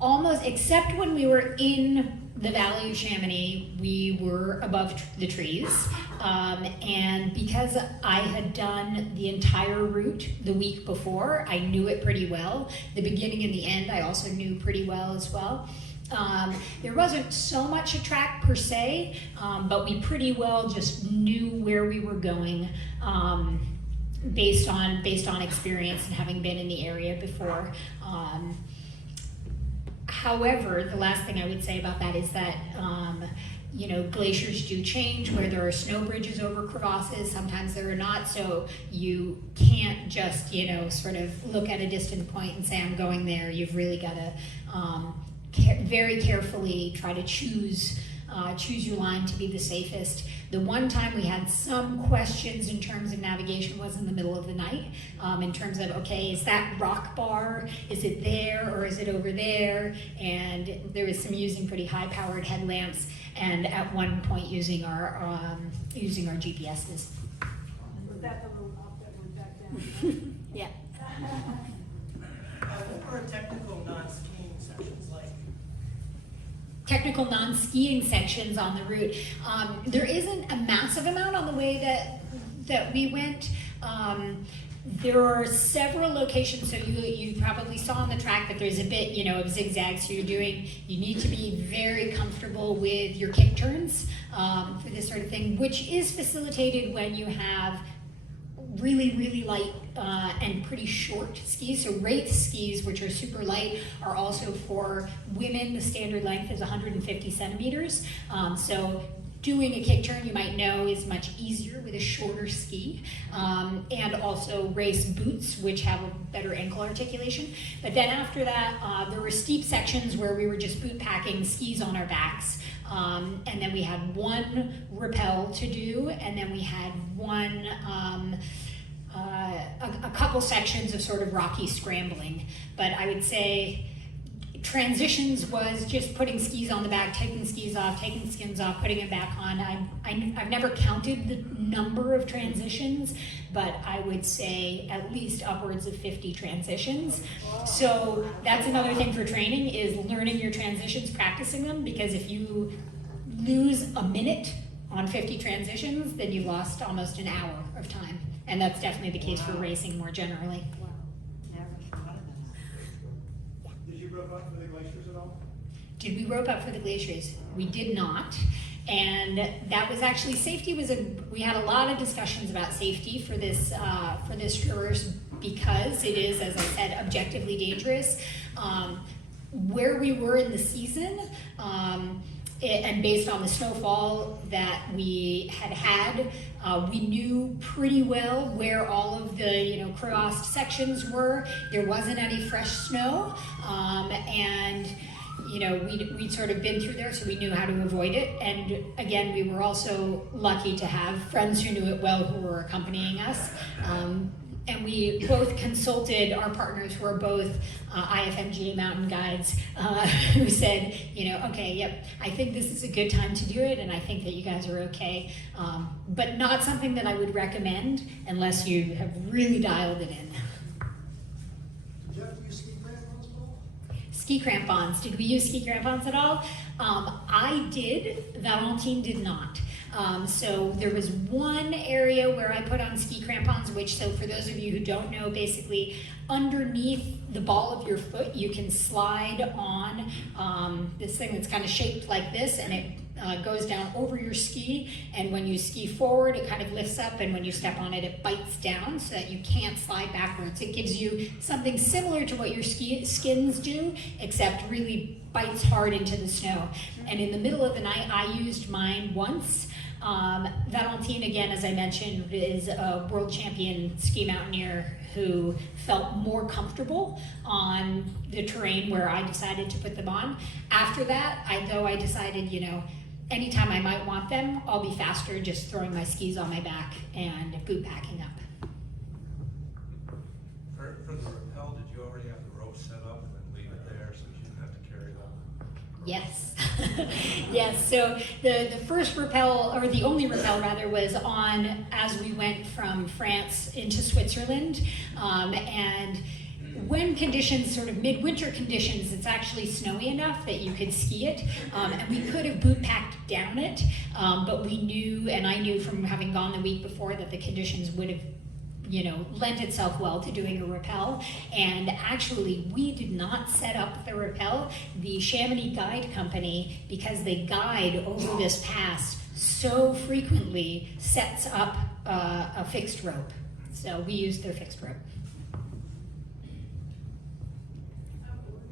Almost, except when we were in the valley of Chamonix, we were above the trees. And because I had done the entire route the week before, I knew it pretty well. The beginning and the end I also knew pretty well as well. There wasn't so much a track per se, but we pretty well just knew where we were going based on experience and having been in the area before. However, the last thing I would say about that is that you know, glaciers do change where there are snow bridges over crevasses, sometimes there are not, so you can't just, you know, sort of look at a distant point and say, I'm going there. You've really got to very carefully try to choose your line to be the safest. The one time we had some questions in terms of navigation was in the middle of the night, in terms of, okay, is that rock bar, is it there or is it over there? And there was some using pretty high-powered headlamps, and at one point using our GPSs. Was that the little up that went back down? Yeah. What are technical non-skiing sections like? Technical non-skiing sections on the route. There isn't a massive amount on the way that we went. There are several locations, so you probably saw on the track that there's a bit, you know, of zigzags. So you need to be very comfortable with your kick turns for this sort of thing, which is facilitated when you have really, really light and pretty short skis. So Wraith skis, which are super light, are also for women. The standard length is 150 centimeters. So doing a kick turn, you might know, is much easier with a shorter ski. And also race boots, which have a better ankle articulation. But then after that, there were steep sections where we were just boot packing skis on our backs. And then we had one rappel to do, and then we had one, a couple sections of sort of rocky scrambling. But I would say transitions was just putting skis on the back, taking skis off, taking skins off, putting it back on. I've never counted the number of transitions, but I would say at least upwards of 50 transitions. So that's another thing for training, is learning your transitions, practicing them, because if you lose a minute on 50 transitions, then you lost almost an hour of time. And that's definitely the case for racing more generally. Did you rope up for the glaciers at all? Did we rope up for the glaciers? We did not. And that was actually, safety was we had a lot of discussions about safety for this traverse, because it is, as I said, objectively dangerous. Where we were in the season, and based on the snowfall that we had, we knew pretty well where all of the, you know, crevassed sections were. There wasn't any fresh snow, and you know, we'd sort of been through there, so we knew how to avoid it. And again, we were also lucky to have friends who knew it well who were accompanying us. And we both consulted our partners, who are both IFMGA mountain guides, who said, you know, okay, yep, I think this is a good time to do it, and I think that you guys are okay. But not something that I would recommend unless you have really dialed it in. Did you have to use ski crampons at all? Ski crampons. Did we use ski crampons at all? I did. Valentine did not. So there was one area where I put on ski crampons, which, so for those of you who don't know, basically underneath the ball of your foot, you can slide on this thing that's kind of shaped like this, and it goes down over your ski, and when you ski forward, it kind of lifts up, and when you step on it, it bites down so that you can't slide backwards. It gives you something similar to what your skins do, except really bites hard into the snow. And in the middle of the night, I used mine once. Valentine, again, as I mentioned, is a world champion ski mountaineer who felt more comfortable on the terrain where I decided to put them on. After that, I decided, you know, anytime I might want them, I'll be faster just throwing my skis on my back and boot packing up. For the rappel, did you already have the rope set up and then leave it there so you didn't have to carry them? Yes. Yes, so the first rappel, or the only rappel rather, was on as we went from France into Switzerland. And when conditions, sort of midwinter conditions, it's actually snowy enough that you could ski it, and we could have boot packed down it, but we knew, and I knew from having gone the week before, that the conditions would have, you know, lent itself well to doing a rappel. And actually, we did not set up the rappel. The Chamonix Guide Company, because they guide over this pass so frequently, sets up a fixed rope. So we used their fixed rope.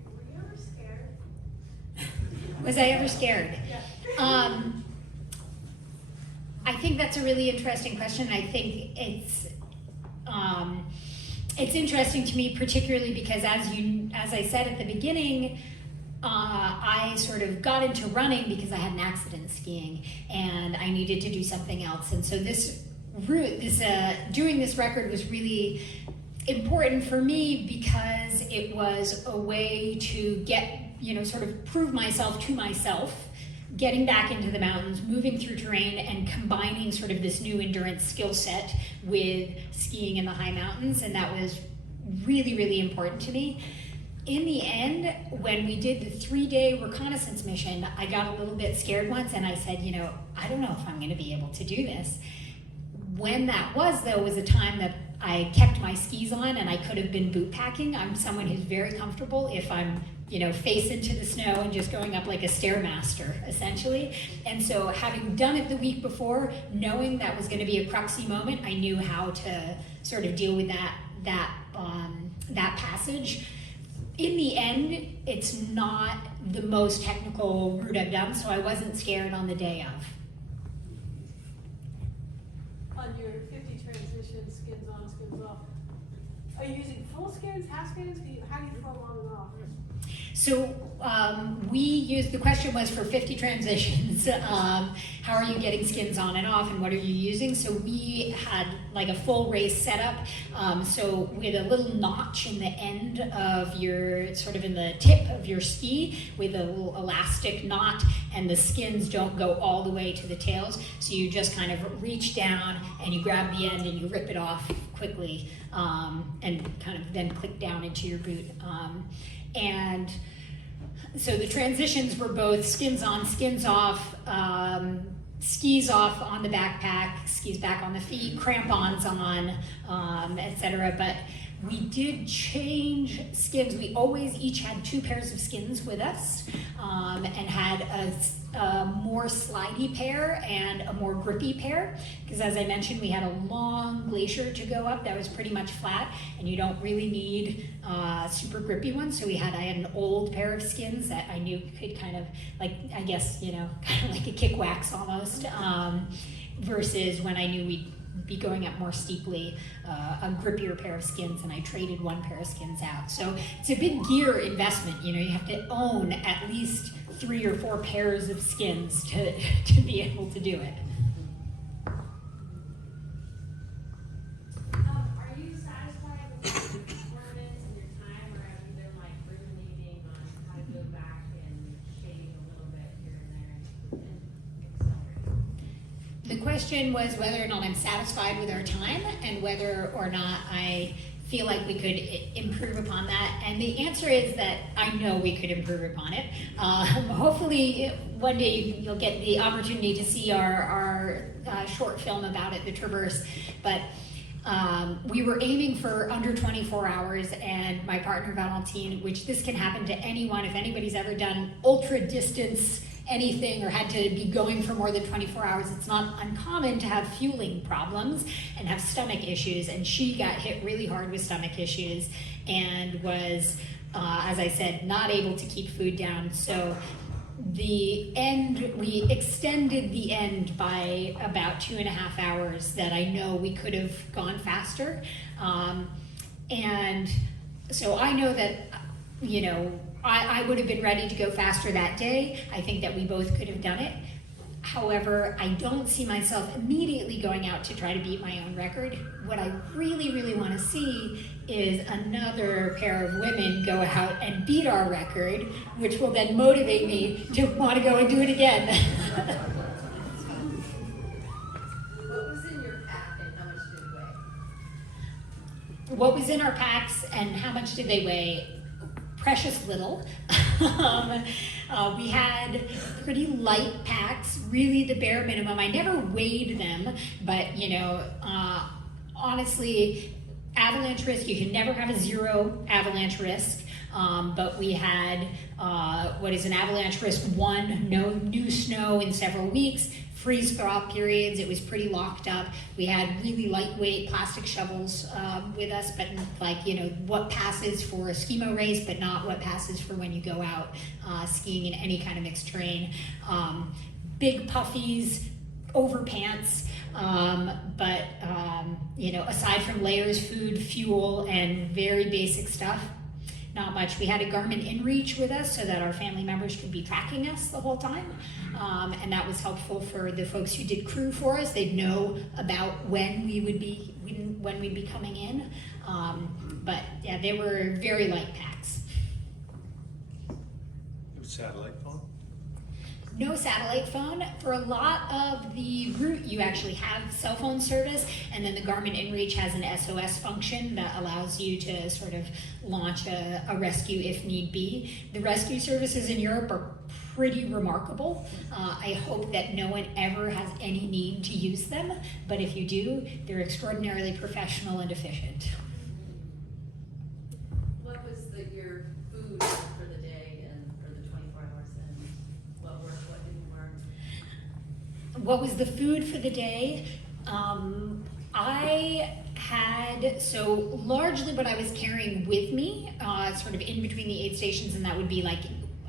Were you ever scared? Was I ever scared? Yeah. I think that's a really interesting question. I think it's interesting to me, particularly because as I said at the beginning, I sort of got into running because I had an accident skiing and I needed to do something else. And so doing this record was really important for me because it was a way to get, you know, sort of prove myself to myself, getting back into the mountains, moving through terrain, and combining sort of this new endurance skill set with skiing in the high mountains, and that was really, really important to me. In the end, when we did the 3-day reconnaissance mission, I got a little bit scared once, and I said, you know, I don't know if I'm going to be able to do this. When that was, though, was a time that I kept my skis on, and I could have been boot packing. I'm someone who's very comfortable if I'm, you know, face into the snow and just going up like a Stairmaster, essentially. And so having done it the week before, knowing that was going to be a cruxy moment, I knew how to sort of deal with that passage. In the end, it's not the most technical route I've done, so I wasn't scared on the day of. On your 50 transition, skins on, skins off, are you using full skins, half skins? How do you flow on and off? So we used, the question was for 50 transitions, how are you getting skins on and off and what are you using? So we had like a full race setup. So with a little notch in the end of your, sort of in the tip of your ski with a little elastic knot, and the skins don't go all the way to the tails. So you just kind of reach down and you grab the end and you rip it off quickly, and kind of then click down into your boot. And so the transitions were both skins on, skins off, skis off on the backpack, skis back on the feet, crampons on, etc. But we did change skins. We always each had 2 pairs of skins with us, and had a more slidey pair and a more grippy pair, because as I mentioned, we had a long glacier to go up that was pretty much flat, and you don't really need super grippy ones. So I had an old pair of skins that I knew could kind of, like, I guess, you know, kind of like a kick wax almost, versus when I knew we'd be going up more steeply, a grippier pair of skins, and I traded 1 pair of skins out. So it's a big gear investment. You know, you have to own at least 3 or 4 pairs of skins to be able to do it. Are you satisfied with your performance and your time, or have you been like ruminating on how to go back and shading a little bit here and there and accelerate? The question was whether or not I'm satisfied with our time and whether or not I feel like we could improve upon that. And the answer is that I know we could improve upon it. Hopefully one day you'll get the opportunity to see our short film about it, The Traverse. But we were aiming for under 24 hours, and my partner Valentine, which this can happen to anyone, if anybody's ever done ultra distance anything or had to be going for more than 24 hours, it's not uncommon to have fueling problems and have stomach issues, and she got hit really hard with stomach issues and was, as I said, not able to keep food down. So the end, we extended the end by about 2.5 hours that I know we could have gone faster. And so I know that, you know, I would have been ready to go faster that day. I think that we both could have done it. However, I don't see myself immediately going out to try to beat my own record. What I really, really want to see is another pair of women go out and beat our record, which will then motivate me to want to go and do it again. What was in your pack and how much did it weigh? what was in our packs and how much did they weigh? Precious little. We had pretty light packs, really the bare minimum. I never weighed them, but honestly, avalanche risk, you can never have a zero avalanche risk. But we had what is an avalanche risk 1, no new snow in several weeks, freeze thaw periods. It was pretty locked up. We had really lightweight plastic shovels with us, but what passes for a skimo race, but not what passes for when you go out skiing in any kind of mixed terrain. Big puffies, overpants, but aside from layers, food, fuel, and very basic stuff, not much. We had a Garmin InReach with us so that our family members could be tracking us the whole time, and that was helpful for the folks who did crew for us. They'd know about when we'd be coming in, but yeah, they were very light packs. Satellite phone? No satellite phone. For a lot of the route, you actually have cell phone service, and then the Garmin InReach has an SOS function that allows you to sort of launch a rescue if need be. The rescue services in Europe are pretty remarkable. I hope that no one ever has any need to use them, but if you do, they're extraordinarily professional and efficient. What was your food for the day and for the 24 hours, and what worked, what didn't work? What was the food for the day? I had, so largely what I was carrying with me, sort of in between the aid stations, and that would be like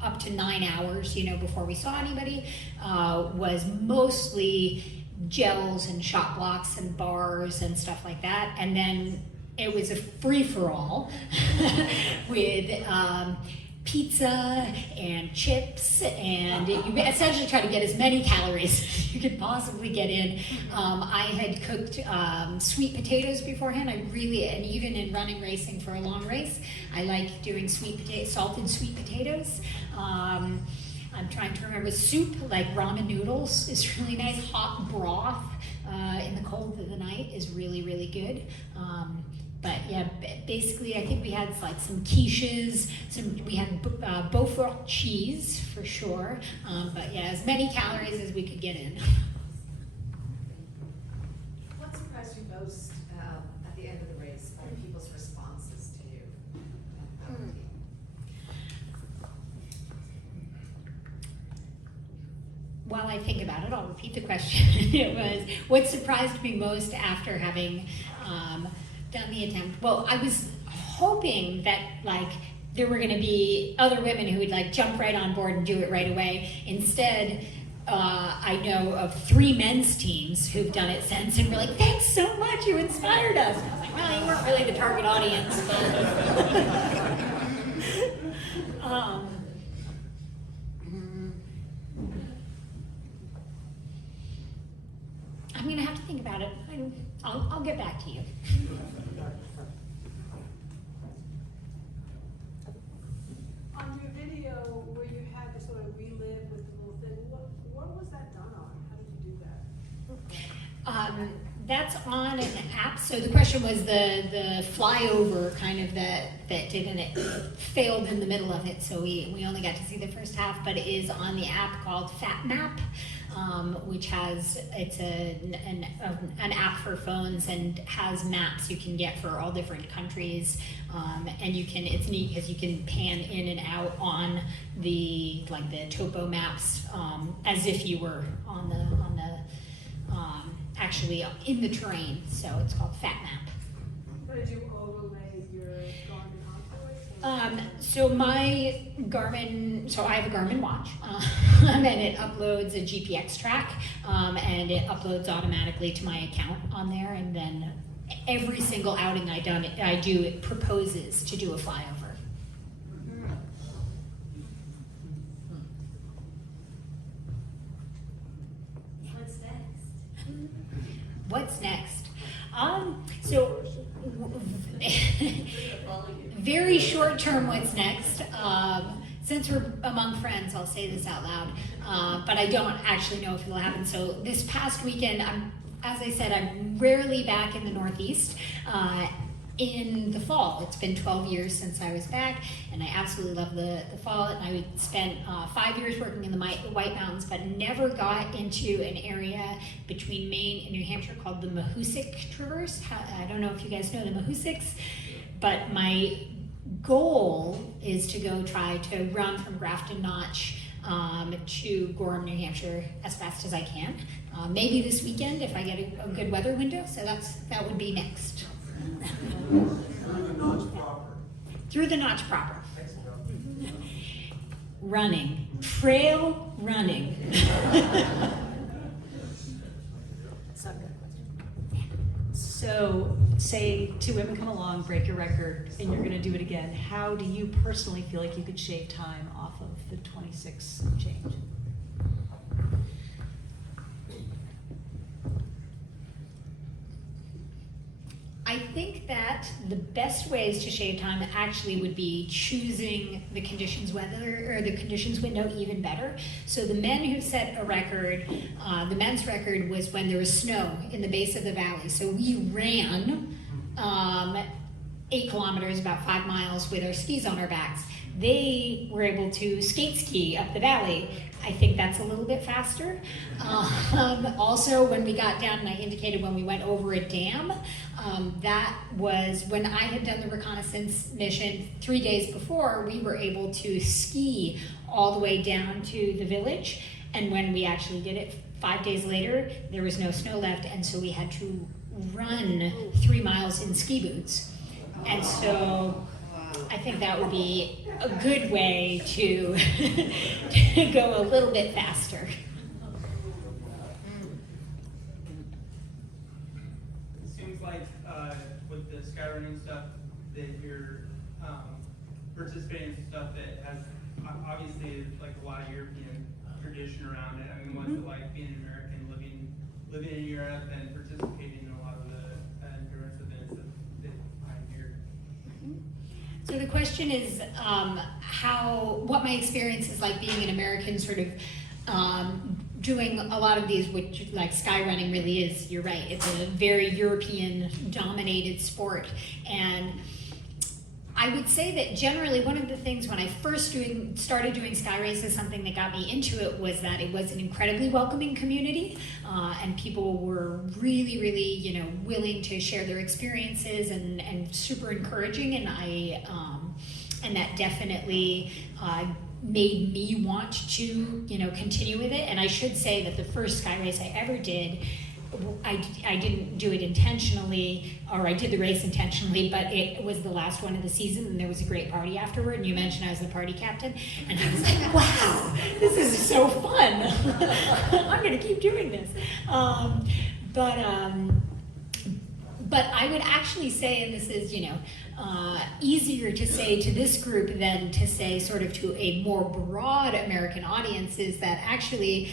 up to 9 hours, before we saw anybody, was mostly gels and shot blocks and bars and stuff like that. And then it was a free-for-all with pizza and chips, and you essentially try to get as many calories as you could possibly get in. I had cooked sweet potatoes beforehand. I really, and even in running racing for a long race, I like doing salted sweet potatoes. I'm trying to remember soup, like ramen noodles is really nice. Hot broth in the cold of the night is really, really good. But yeah, basically, I think we had like some quiches, we had Beaufort cheese for sure. But yeah, as many calories as we could get in. What surprised you most at the end of the race by people's responses to you? While I think about it, I'll repeat the question. It was, what surprised me most after having done the attempt? Well, I was hoping that there were going to be other women who would jump right on board and do it right away. Instead, I know of 3 men's teams who've done it since and were like, thanks so much, you inspired us. And I was like, well, you weren't really the target audience. I'm going to have to think about it. I'll get back to you. On your video where you had to sort of relive with the little thing, what was that done on? How did you do that? That's on an app. So the question was the flyover kind of that didn't, it failed in the middle of it. So we only got to see the first half, but it is on the app called Fat Map, which it's an app for phones and has maps you can get for all different countries. And it's neat because you can pan in and out on the topo maps, as if you were on the actually in the terrain, so it's called Fat Map. Did you overlay your Garmin onto it? So my Garmin, so I have a Garmin watch, and it uploads a GPX track, and it uploads automatically to my account on there, and then every single outing I do, it proposes to do a flyover. What's next? So very short term, what's next? Since we're among friends, I'll say this out loud, but I don't actually know if it'll happen. So this past weekend, as I said, I'm rarely back in the Northeast. in the fall. It's been 12 years since I was back, and I absolutely love the fall. And I spent 5 years working in the White Mountains, but never got into an area between Maine and New Hampshire called the Mahoosic Traverse. I don't know if you guys know the Mahoosics, but my goal is to go try to run from Grafton Notch to Gorham, New Hampshire as fast as I can. Maybe this weekend if I get a good weather window, so that would be next. Through the notch proper. Through the notch proper. Running. Trail running. So, say two women come along, break your record, and you're going to do it again. How do you personally feel like you could shave time off of the 26 change? I think that the best ways to shave time actually would be choosing the conditions window even better. So the men who set a record, the men's record was when there was snow in the base of the valley. So we ran 8 kilometers, about 5 miles, with our skis on our backs. They were able to skate ski up the valley. I think that's a little bit faster. Also, when we got down, and I indicated when we went over a dam, that was when I had done the reconnaissance mission 3 days before. We were able to ski all the way down to the village, and when we actually did it 5 days later, there was no snow left, and so we had to run 3 miles in ski boots. And so I think that would be a good way to, to go a little bit faster. It seems like with the skyrunning stuff that you're participating in stuff that has obviously like a lot of European tradition around it. I mean, what's it like being an American living in Europe and participating in a lot of the endurance events that I'm here? So the question is what my experience is like being an American, sort of doing a lot of these, which like skyrunning really is, you're right, it's a very European dominated sport. And I would say that generally one of the things when I first started doing sky races, something that got me into it was that it was an incredibly welcoming community, and people were really, really, willing to share their experiences and super encouraging, and that definitely made me want to, continue with it. And I should say that the first sky race I ever did, I didn't do it intentionally, or I did the race intentionally, but it was the last one of the season, and there was a great party afterward, and you mentioned I was the party captain, and I was like, wow, this is so fun. I'm going to keep doing this. But I would actually say, and this is, easier to say to this group than to say sort of to a more broad American audience, is that actually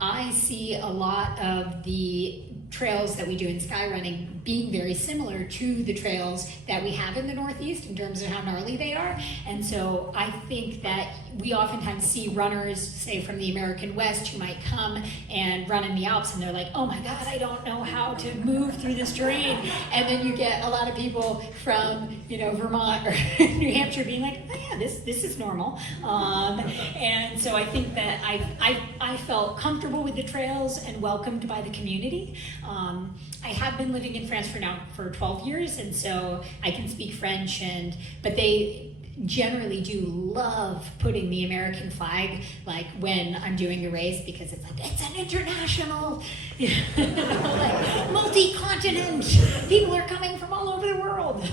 I see a lot of the trails that we do in skyrunning being very similar to the trails that we have in the Northeast in terms of how gnarly they are. And so I think that we oftentimes see runners, say from the American West, who might come and run in the Alps, and they're like, oh my God, I don't know how to move through this terrain. And then you get a lot of people from, Vermont or New Hampshire being like, oh yeah, this is normal. And so I think that I felt comfortable with the trails and welcomed by the community. I have been living in France for 12 years, and so I can speak French, but they generally do love putting the American flag like when I'm doing a race, because it's like, it's an international, like multi-continent, people are coming from all over the world.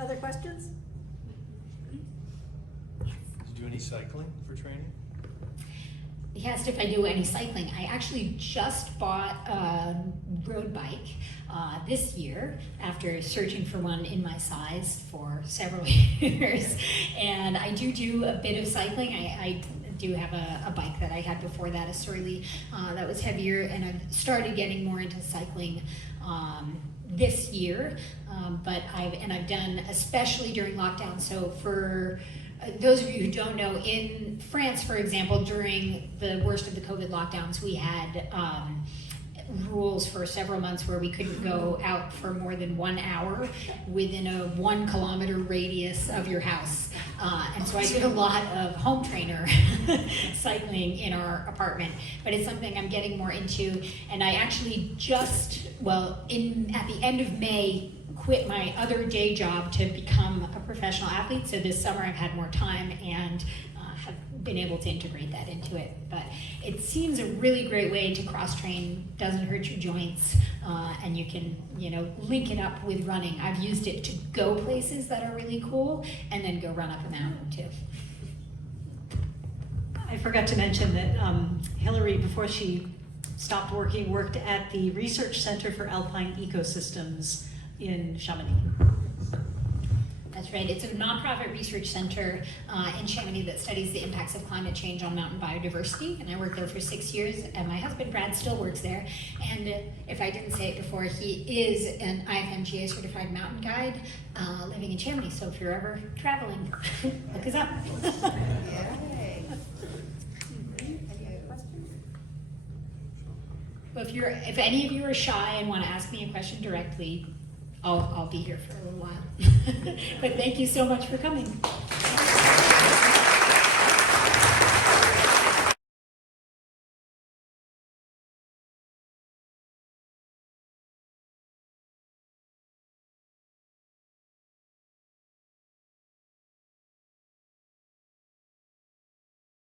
Other questions? Did you do any cycling for training? He asked if I do any cycling. I actually just bought a road bike this year after searching for one in my size for several years. And I do a bit of cycling. I do have a bike that I had before that, a Sorley, that was heavier, and I've started getting more into cycling this year. But I've done, especially during lockdown, so for those of you who don't know, in France, for example, during the worst of the COVID lockdowns, we had rules for several months where we couldn't go out for more than 1 hour within a 1 kilometer radius of your house. And so I did a lot of home trainer cycling in our apartment, but it's something I'm getting more into. And I actually just, at the end of May, quit my other day job to become a professional athlete. So this summer I've had more time and have been able to integrate that into it. But it seems a really great way to cross-train, doesn't hurt your joints, and you can, link it up with running. I've used it to go places that are really cool and then go run up a mountain too. I forgot to mention that Hillary, before she stopped working, worked at the Research Center for Alpine Ecosystems in Chamonix. That's right. It's a nonprofit research center in Chamonix that studies the impacts of climate change on mountain biodiversity. And I worked there for 6 years, and my husband Brad still works there. And if I didn't say it before, he is an IFMGA certified mountain guide living in Chamonix. So if you're ever traveling, look us up. Well, if any of you are shy and want to ask me a question directly, I'll be here for a little while. But thank you so much for coming.